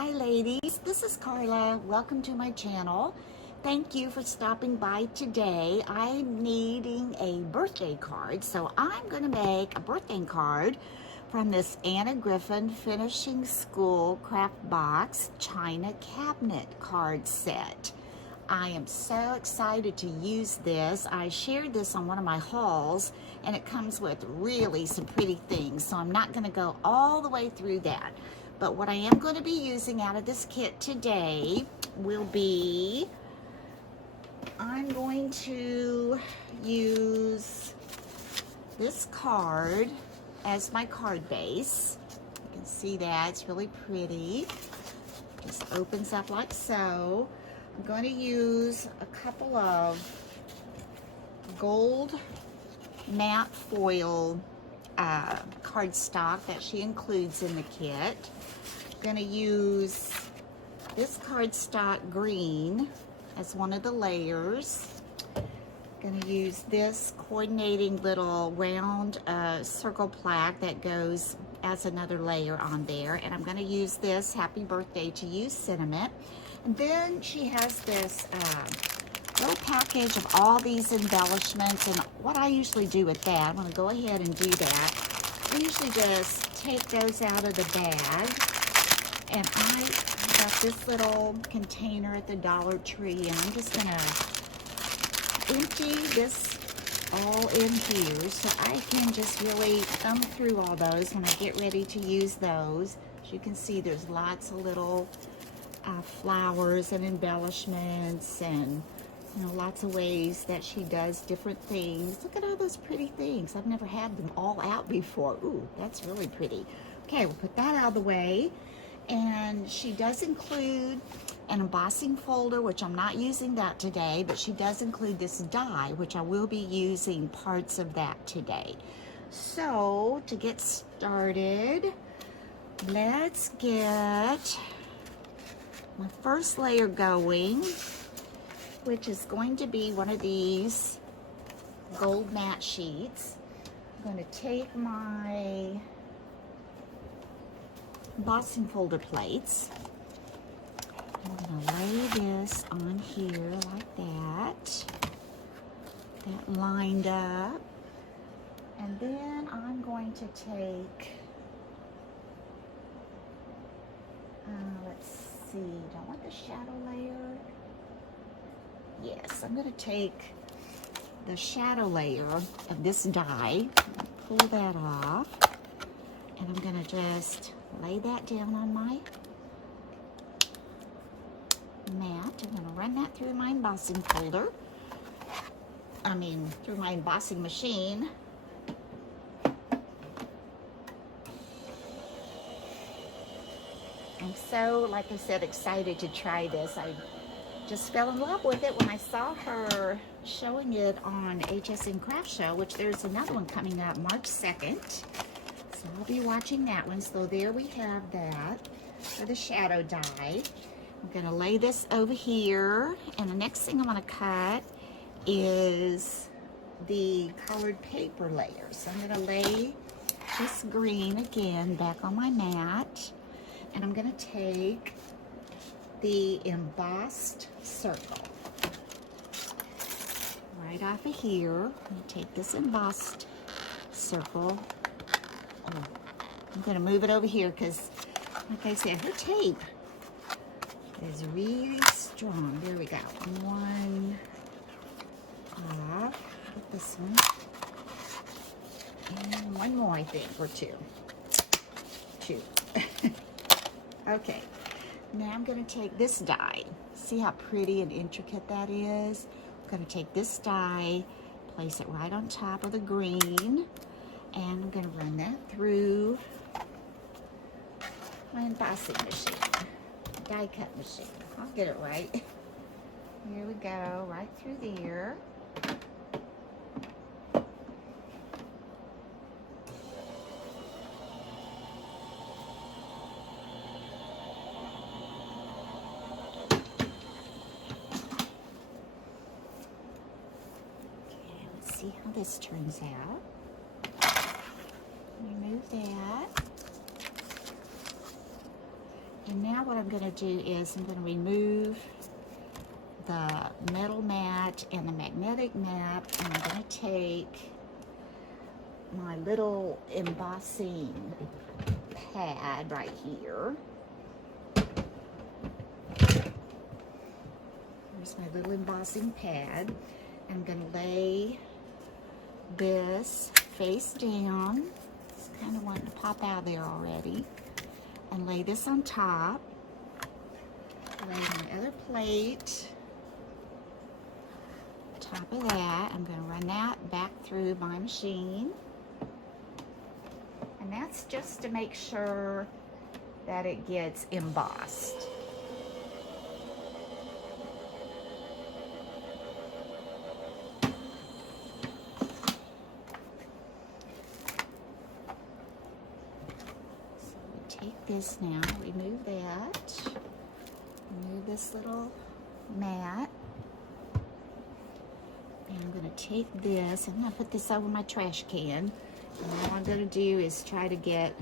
Hi ladies, this is Carla. Welcome to my channel. Thank you for stopping by today. I'm needing a birthday card, so I'm going to make a birthday card from this Anna Griffin Finishing School Craft Box China Cabinet card set. I am so excited to use this. I shared this on one of my hauls, and it comes with really some pretty things, so I'm not going to go all the way through that. But what I am going to be using out of this kit today will be, I'm going to use this card as my card base. You can see that, it's really pretty. Just opens up like so. I'm going to use a couple of gold matte foil cardstock that she includes in the kit. I'm going to use this cardstock green as one of the layers. I'm going to use this coordinating little round circle plaque that goes as another layer on there. And I'm going to use this Happy Birthday to You sentiment. And then she has this little package of all these embellishments, and what I usually do with that, I'm going to go ahead and do that. I usually just take those out of the bag, and I got this little container at the Dollar Tree, and I'm just going to empty this all in here so I can just really thumb through all those when I get ready to use those. As you can see, there's lots of little flowers and embellishments, and lots of ways that she does different things. Look at all those pretty things. I've never had them all out before. Ooh, that's really pretty. Okay, we'll put that out of the way. And she does include an embossing folder, which I'm not using that today, but she does include this die, which I will be using parts of that today. So to get started, let's get my first layer going, which is going to be one of these gold matte sheets. I'm going to take my embossing folder plates. I'm going to lay this on here like that. That lined up. And then I'm going to take, let's see, don't want the shadow layer. Yes, I'm going to take the shadow layer of this die, pull that off, and I'm going to just lay that down on my mat. I'm going to run that through my embossing folder. Through my embossing machine. I'm so, like I said, excited to try this. I just fell in love with it when I saw her showing it on HSN Craft Show, which there's another one coming up March 2nd. So I'll be watching that one. So there we have that for the shadow die. I'm going to lay this over here. And the next thing I'm going to cut is the colored paper layer. So I'm going to lay this green again back on my mat. And I'm going to take the embossed circle right off of here. I'm going to take this embossed circle. Oh, I'm going to move it over here because, like I said, her tape is really strong. There we go. One off. Get this one. And one more, I think, or two. Two. Okay. Now I'm going to take this die. See how pretty and intricate that is? I'm going to take this die, place it right on top of the green, and I'm going to run that through my embossing machine, die cut machine. I'll get it right. Here we go, right through there. See how this turns out. Remove that. And now what I'm going to do is I'm going to remove the metal mat and the magnetic mat, and I'm going to take my little embossing pad right here. Here's my little embossing pad. I'm going to lay this face down. It's kind of wanting to pop out there already. And lay this on top. Lay my other plate on top of that. I'm going to run that back through my machine. And that's just to make sure that it gets embossed. Take this now, remove that, remove this little mat, and I'm going to take this, I'm going to put this over my trash can, and all I'm going to do is try to get,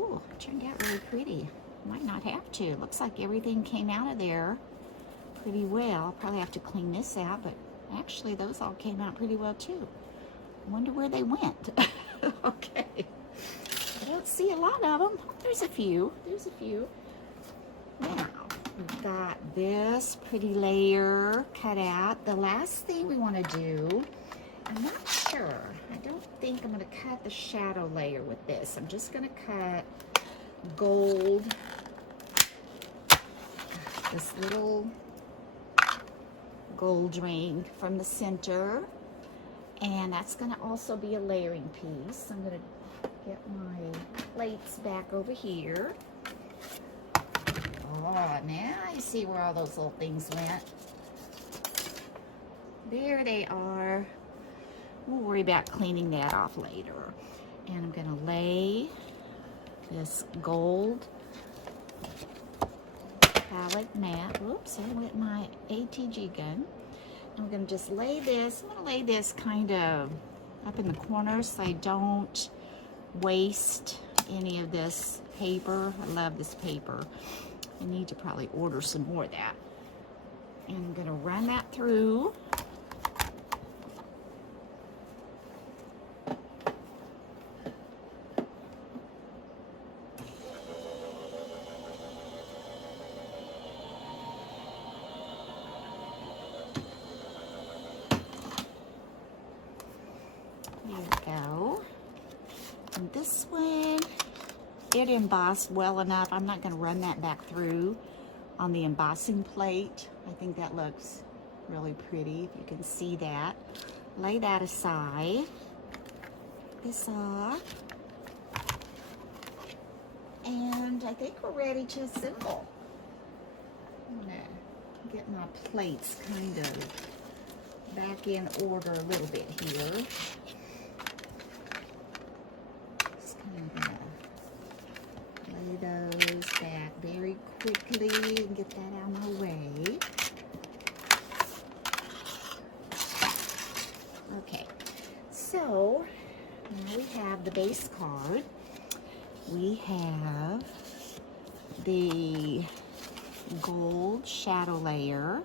ooh, it turned out really pretty. Might not have to. Looks like everything came out of there pretty well. I'll probably have to clean this out, but actually those all came out pretty well too. I wonder where they went. Okay. I don't see a lot of them. There's a few. There's a few. Now, we've got this pretty layer cut out. The last thing we want to do, I'm not sure. I don't think I'm going to cut the shadow layer with this. I'm just going to cut gold, this little gold ring from the center. And that's going to also be a layering piece. I'm going to get my plates back over here. Oh, now you see where all those little things went. There they are. We'll worry about cleaning that off later. And I'm going to lay this gold palette mat. Whoops, I went my ATG gun. I'm going to just lay this. I'm going to lay this kind of up in the corner so I don't waste any of this paper. I love this paper. I need to probably order some more of that. And I'm going to run that through. There we go. And this one, it embossed well enough. I'm not going to run that back through on the embossing plate. I think that looks really pretty, if you can see that. Lay that aside. This off. And I think we're ready to assemble. I'm going to get my plates kind of back in order a little bit here. Those back very quickly and get that out of my way. Okay, so now we have the base card. We have the gold shadow layer.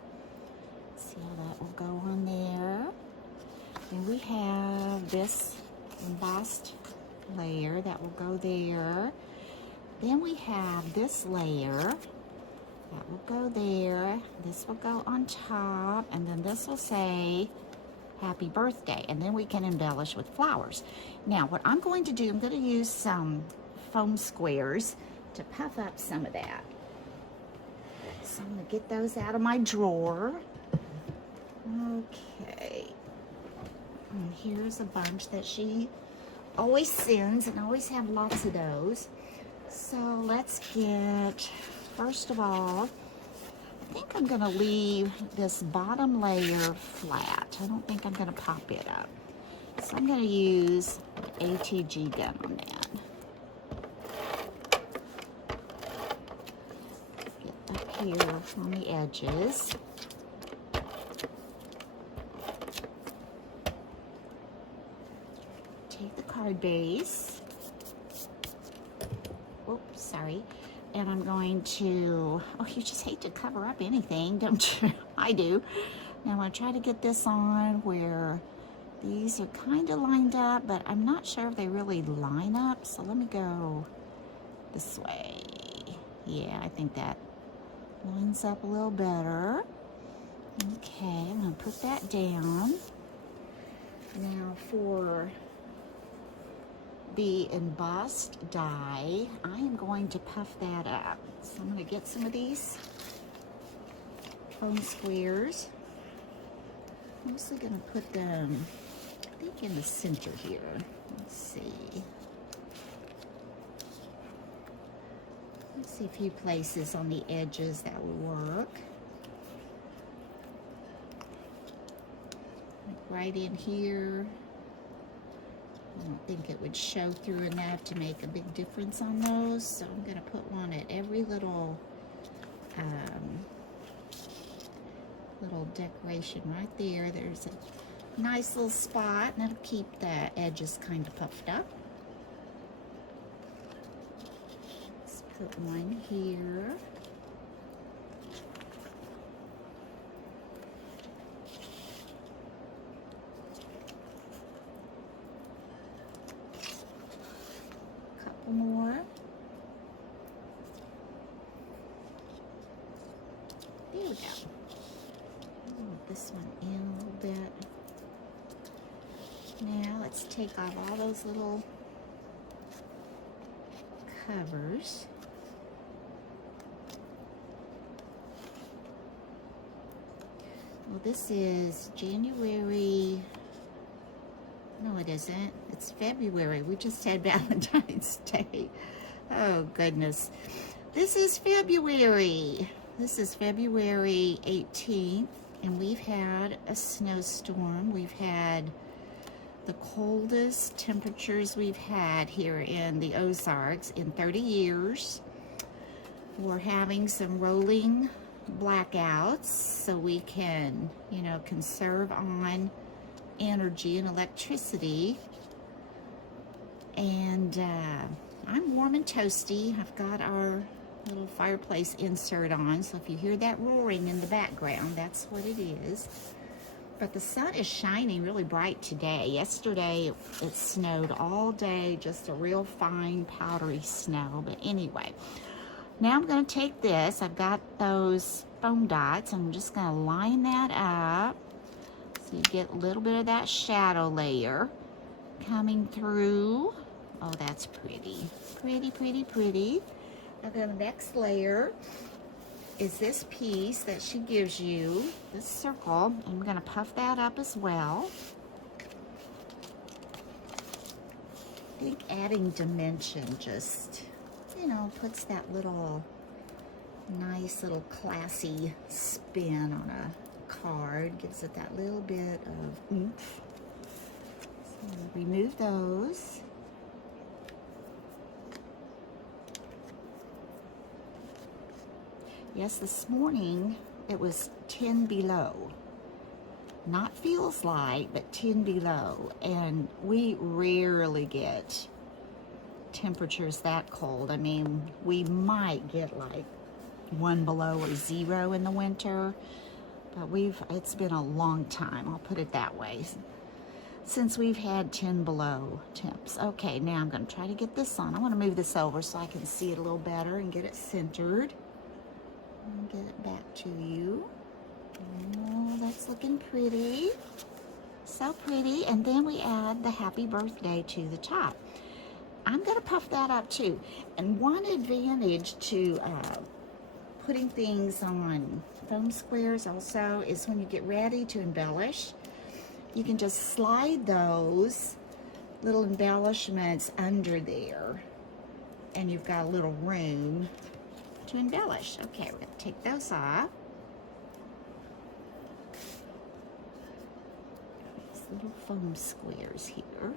See how that will go on there. Then we have this embossed layer that will go there. Then we have this layer that will go there. This will go on top, and then this will say happy birthday, and then we can embellish with flowers. Now what I'm going to do, I'm going to use some foam squares to puff up some of that. So I'm going to get those out of my drawer. Okay. And here's a bunch that she always sends, and I always have lots of those. So let's get, first of all, I think I'm going to leave this bottom layer flat. I don't think I'm going to pop it up. So I'm going to use the ATG gun on that. Get up here on the edges. Take the card base. oops, sorry. And I'm going to, oh, you just hate to cover up anything, don't you? I do. Now I'm going to try to get this on where these are kind of lined up, but I'm not sure if they really line up. So let me go this way. Yeah, I think that lines up a little better. Okay, I'm going to put that down. Now for the embossed die, I am going to puff that up. So I'm going to get some of these foam squares. I'm mostly going to put them, I think, in the center here. Let's see. Let's see a few places on the edges that will work. Like right in here. I don't think it would show through enough to make a big difference on those, so I'm going to put one at every little little decoration right there. There's a nice little spot, and that'll keep the edges kind of puffed up. Let's put one here. More. There we go. Move this one in a little bit. Now let's take off all those little covers. Well, this is January. No, it isn't. It's February. We just had Valentine's Day. Oh, goodness. This is February. This is February 18th, and we've had a snowstorm. We've had the coldest temperatures we've had here in the Ozarks in 30 years. We're having some rolling blackouts so we can, conserve on energy and electricity. And I'm warm and toasty. I've got our little fireplace insert on, so if you hear that roaring in the background, that's what it is. But the sun is shining really bright today. Yesterday it snowed all day, just a real fine powdery snow. But anyway, now I'm going to take this. I've got those foam dots. I'm just going to line that up. You get a little bit of that shadow layer coming through. Oh, that's pretty. Pretty, pretty, pretty. And then the next layer is this piece that she gives you, this circle. I'm going to puff that up as well. I think adding dimension just, puts that little nice little classy spin on a card, gives it that little bit of oomph. So remove those. Yes, this morning it was 10 below. Not feels like, but 10 below. And we rarely get temperatures that cold. I mean, we might get like 1 below or 0 in the winter. But it's been a long time, I'll put it that way, since we've had 10 below temps. Okay, now I'm going to try to get this on. I want to move this over so I can see it a little better and get it centered. And get it back to you. Oh, that's looking pretty. So pretty. And then we add the happy birthday to the top. I'm going to puff that up too. And one advantage to putting things on foam squares also is when you get ready to embellish, you can just slide those little embellishments under there, and you've got a little room to embellish. Okay, we're going to take those off. These little foam squares here.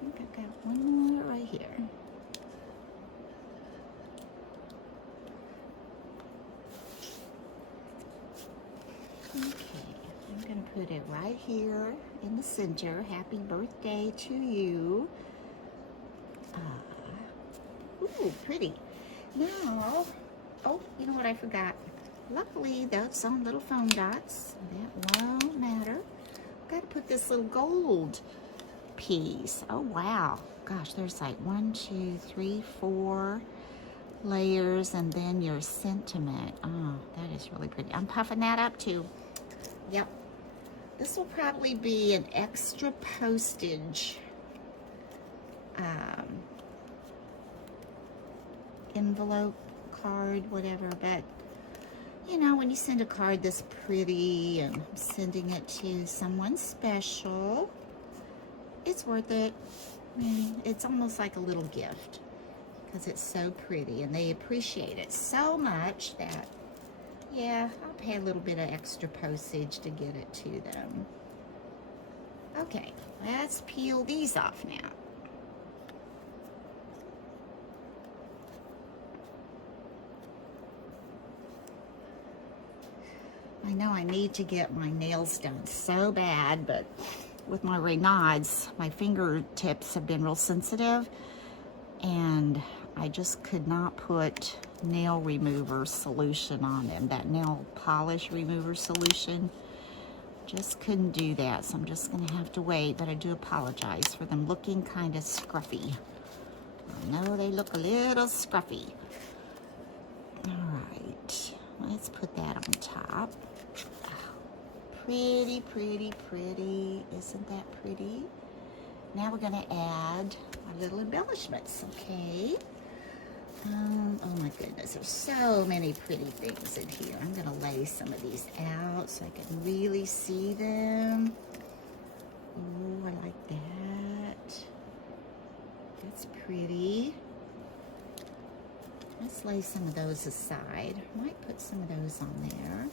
I think I've got one more right here. Okay, I'm going to put it right here in the center. Happy birthday to you. Ooh, pretty. Now, oh, you know what I forgot? Luckily, that's some little foam dots. That won't matter. Got to put this little gold piece. Oh, wow. Gosh, there's like 1, 2, 3, 4 layers, and then your sentiment. Oh, that is really pretty. I'm puffing that up too. Yep. This will probably be an extra postage envelope, card, whatever, but you know, when you send a card this pretty and sending it to someone special, it's worth it. I mean, it's almost like a little gift because it's so pretty and they appreciate it so much that, yeah, I'll pay a little bit of extra postage to get it to them. Okay, let's peel these off now. I know I need to get my nails done so bad, but with my Reynauds, my fingertips have been real sensitive, and I just could not put nail remover solution on them, that nail polish remover solution. Just couldn't do that, so I'm just gonna have to wait, but I do apologize for them looking kind of scruffy. I know they look a little scruffy. All right, let's put that on top. Pretty, pretty, pretty. Isn't that pretty? Now we're gonna add our little embellishments, okay? Oh my goodness, there's so many pretty things in here. I'm gonna lay some of these out so I can really see them. Oh, I like that. That's pretty. Let's lay some of those aside. Might put some of those on there.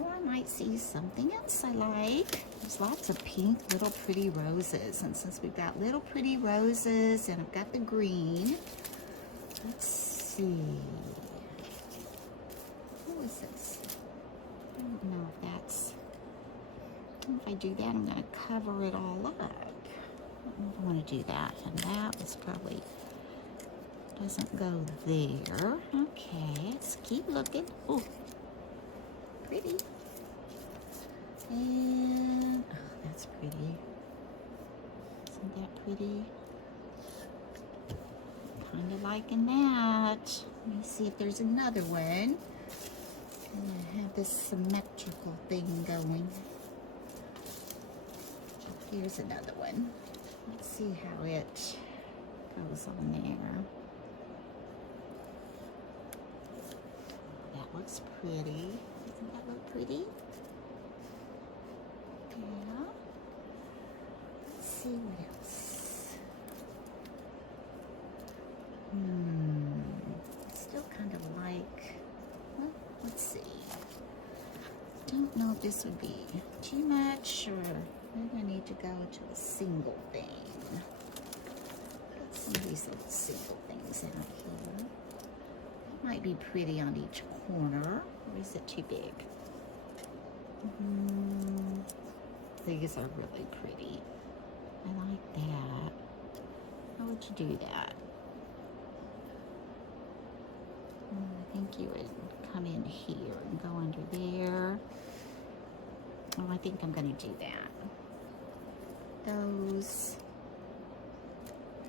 Or I might see something else I like. There's lots of pink little pretty roses. And since we've got little pretty roses and I've got the green, let's see. What is this? I don't know if that's, if I do that, I'm gonna cover it all up. I don't want to do that. And that was probably, doesn't go there. Okay, let's keep looking. Oh, pretty. And oh, that's pretty. Isn't that pretty? Kind of liking that. Let me see if there's another one. I'm gonna have this symmetrical thing going. Here's another one. Let's see how it goes on there. That looks pretty. Doesn't that look pretty? Yeah. Let's see what else. Still kind of like, well, let's see. Don't know if this would be too much or maybe I need to go to a single thing. Put some of these little single things out here. That might be pretty on each corner. Or is it too big? These are really pretty. I like that. How would you do that? I think you would come in here and go under there. Oh, I think I'm going to do that. Those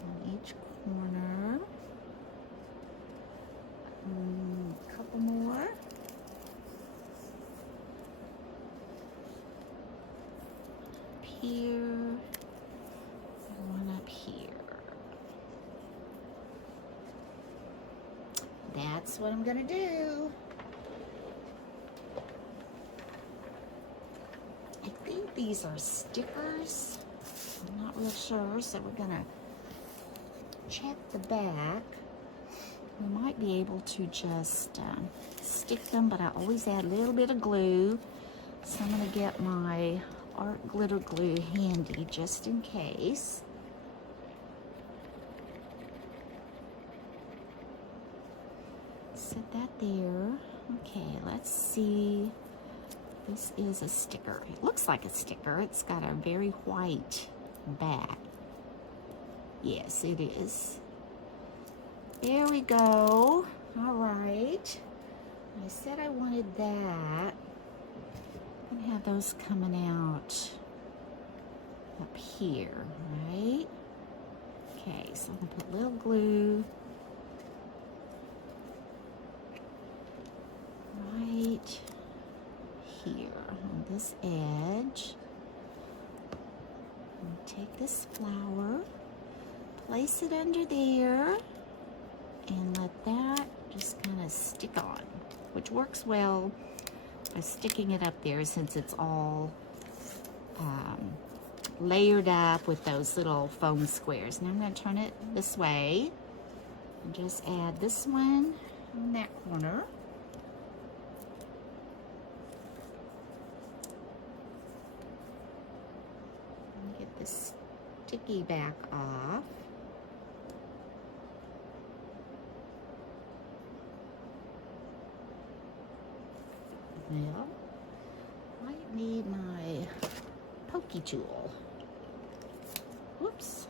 on each corner. A couple more. Here, one up here. That's what I'm gonna do. I think these are stickers. I'm not real sure, so we're gonna check the back. We might be able to just stick them, but I always add a little bit of glue. So I'm gonna get my art glitter glue handy just in case. Set that there. Okay, let's see This is a sticker. It looks like a sticker. It's got a very white back. Yes, it is. There we go. All right. I said I wanted that. I'm gonna have those coming out up here, right? Okay, so I'm gonna put a little glue right here on this edge. And take this flower, place it under there, and let that just kind of stick on, which works well by sticking it up there since it's all layered up with those little foam squares. Now I'm going to turn it this way and just add this one in that corner. And get this sticky back off. Well, I need my pokey tool. Whoops.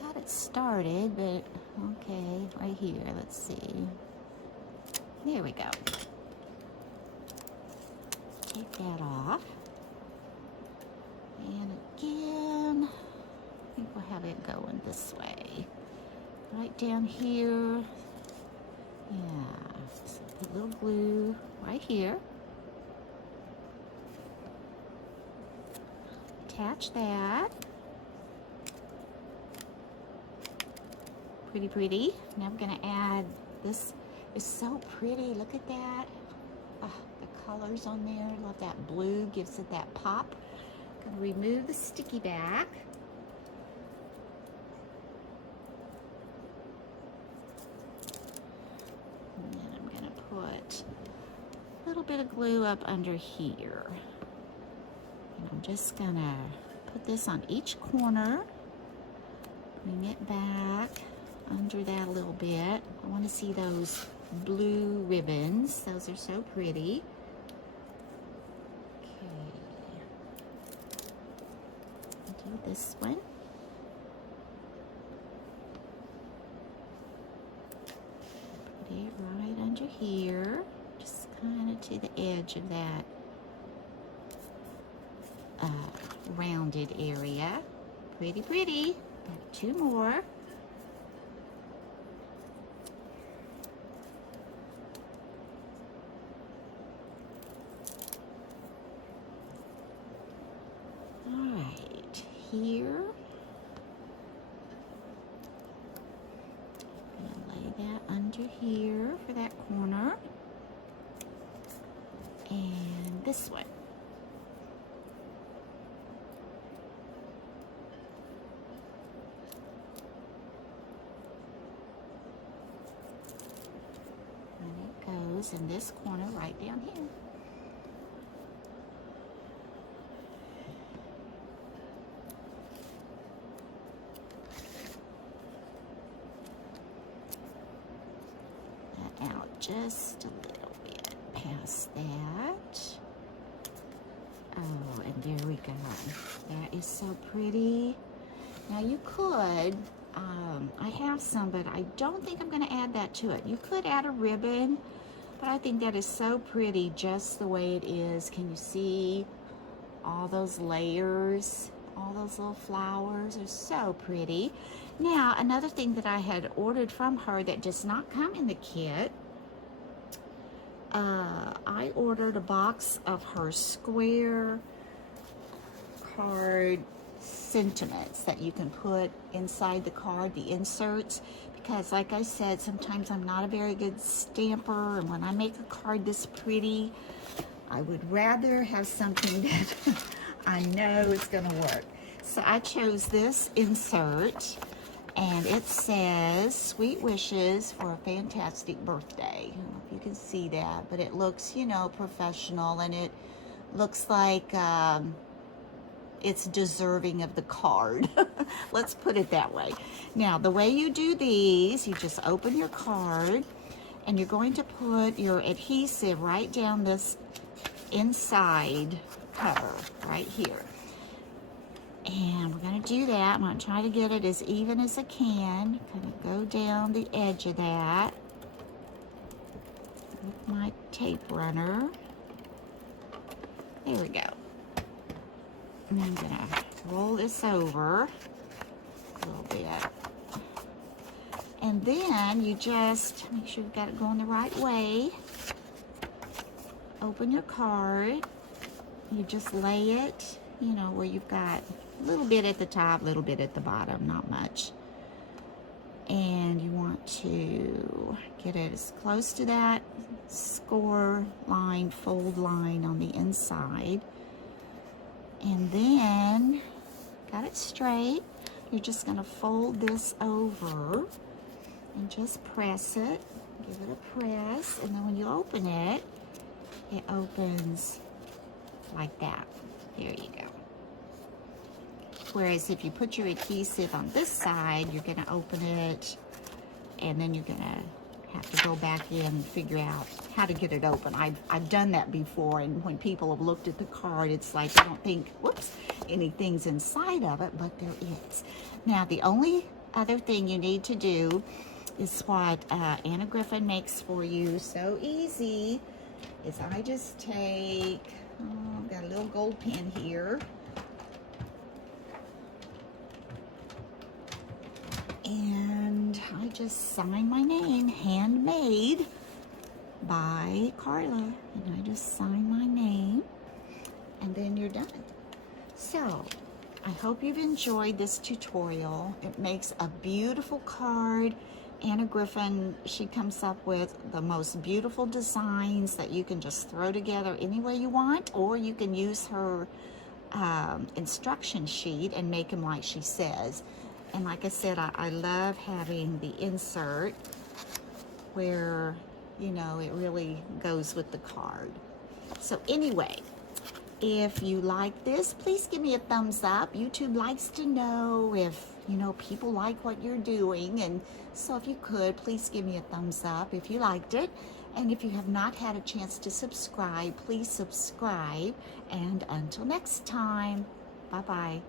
Got it started, but okay, right here, let's see. There we go. Take that off. And again, I think we'll have it going this way. Right down here. Yeah, so put a little glue right here. Attach that. Pretty, pretty. Now I'm gonna add this. It's so pretty, look at that. Oh, the colors on there, love that blue, gives it that pop. Gonna remove the sticky back. And then I'm gonna put a little bit of glue up under here. And I'm just gonna put this on each corner, bring it back under that a little bit. I want to see those blue ribbons. Those are so pretty. Okay. Do this one. Put it right under here, just kind of to the edge of that rounded area. Pretty, pretty. Got two more. Here. I'm gonna lay that under here for that corner. And this one. And it goes in this corner right down here. Out just a little bit past that. Oh, and there we go. That is so pretty. Now you could, I have some, but I don't think I'm going to add that to it. You could add a ribbon, but I think that is so pretty just the way it is. Can you see all those layers? All those little flowers are so pretty. Now, another thing that I had ordered from her that does not come in the kit, I ordered a box of her square card sentiments that you can put inside the card, the inserts, because like I said, sometimes I'm not a very good stamper, and when I make a card this pretty, I would rather have something that I know is going to work. So I chose this insert, and it says, "Sweet wishes for a fantastic birthday." I don't know if you can see that, but it looks, you know, professional, and it looks like it's deserving of the card. Let's put it that way. Now, the way you do these, you just open your card, and you're going to put your adhesive right down this inside cover right here. And we're going to do that. I'm going to try to get it as even as I can. Kind of go down the edge of that with my tape runner. There we go. And I'm going to roll this over a little bit. And then you just make sure you've got it going the right way. Open your card. You just lay it, you know, where you've got a little bit at the top, a little bit at the bottom, not much. And you want to get it as close to that score line, fold line on the inside. And then, got it straight, you're just going to fold this over and just press it. Give it a press. And then when you open it, it opens like that. There you go. Whereas if you put your adhesive on this side, you're going to open it and then you're going to have to go back in and figure out how to get it open. I've done that before, and when people have looked at the card, it's like I don't think, whoops, anything's inside of it, but there is. Now, the only other thing you need to do is what Anna Griffin makes for you so easy, is I just take, I've got a little gold pen here, and I just sign my name, handmade by Carla, and I just sign my name, and then you're done. So, I hope you've enjoyed this tutorial. It makes a beautiful card. Anna Griffin, she comes up with the most beautiful designs that you can just throw together any way you want, or you can use her instruction sheet and make them like she says. And like I said, I love having the insert where, you know, it really goes with the card. So anyway, if you like this, please give me a thumbs up. YouTube likes to know if, you know, people like what you're doing. And so if you could, please give me a thumbs up if you liked it. And if you have not had a chance to subscribe, please subscribe. And until next time, bye-bye.